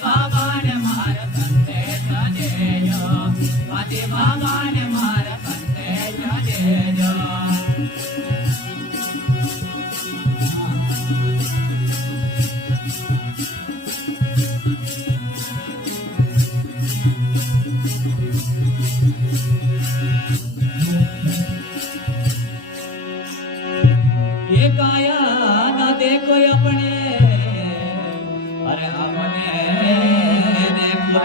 બાબા ને મારા સંદેશ દેજો. માતે બાબાને મારા સંદેશા દેજો. ये काया न देखो अपने, अरे अपने देखो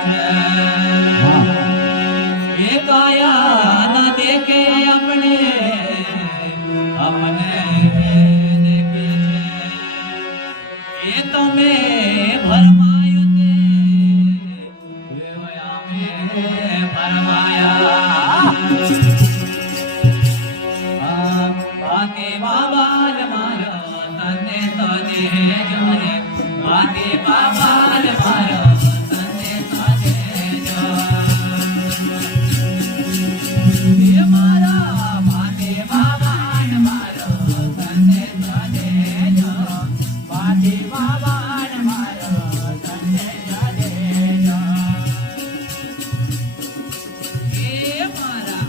ये काया न देखे अपने, अपने देखे ये तो मैं भरमायो ते, में भरमाया. बाते बाबा मारो तने तो दे जो रे, बाते बाबा मारो तने तो दे जो. ये मारा बाते बाबा मारो तने तो दे जो, बाते बाबा मारो तने तो दे जो. ये मारा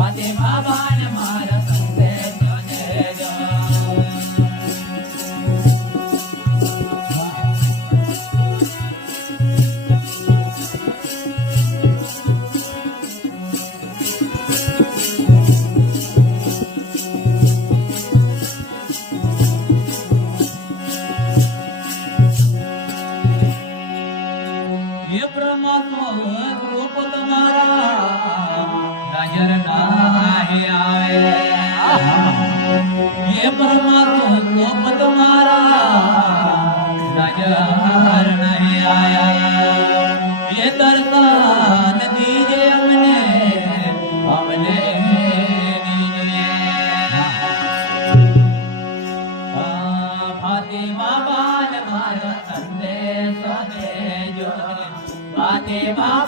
बाते बाबा ये परमात्मा रूप तुम्हारा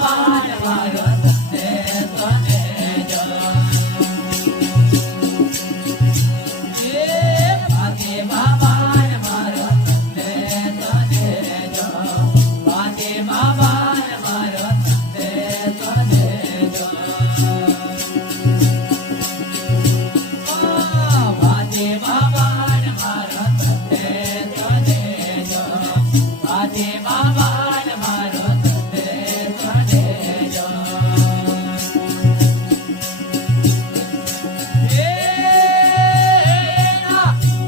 બાબા ને મારો સંદેશો દેજો. ભાગે બાબા ને મારો સંદેશો દેજો. ભાગે બાબા ને મારો સંદેશો દેજો. ભાગે બાબા ને મારો સંદેશો દેજો. ભાગે બાબા ને મારો સંદેશો દેજો.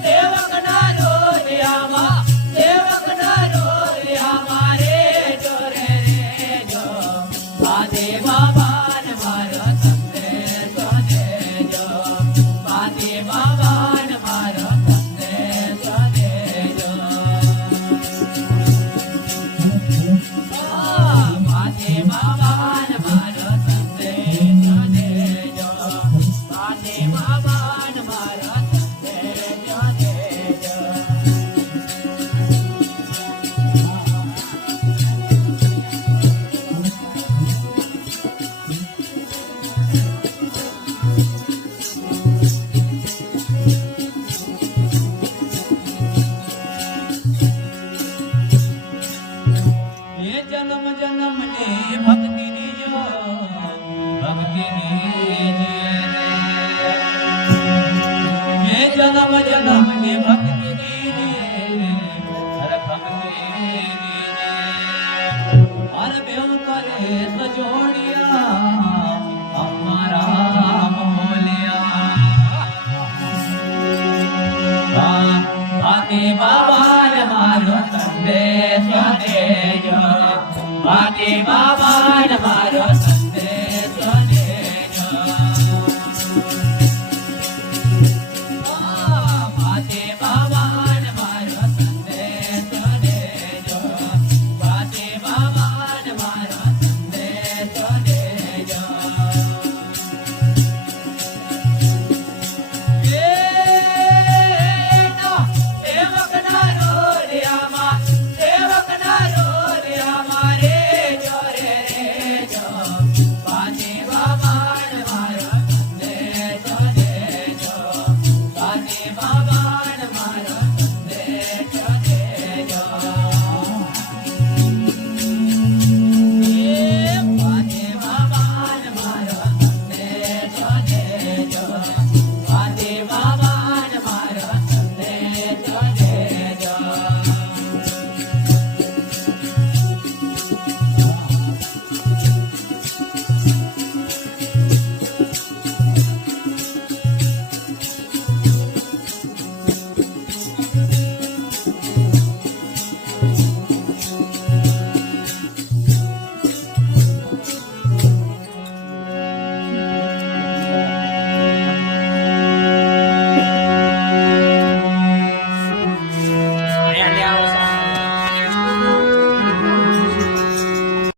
સેવકના રોલિયામાં સેવકના રોલિયામાં રે જોરે રેજો. ભાગે બાબા ને મારો સંદેશો દેજો. ભાગે બાબા ને મારો સંદેશો દેજો. ભાગે બાબા ને મારો સંદેશો દેજો. ભાગે બાબા ને મારો સંદેશો દેજો. ये जन्म जन्म ने भक्ति दीजो. भक्ति दीजिए. ये जन्म जन्म ने भक्ति दीजिए. हर भक्ति दीजिए. हर बेव करे तो जोड़िया हमारा बोलिया. भागे बाबा ने मारो संदेशो देજો. भागे बाबा ने मारो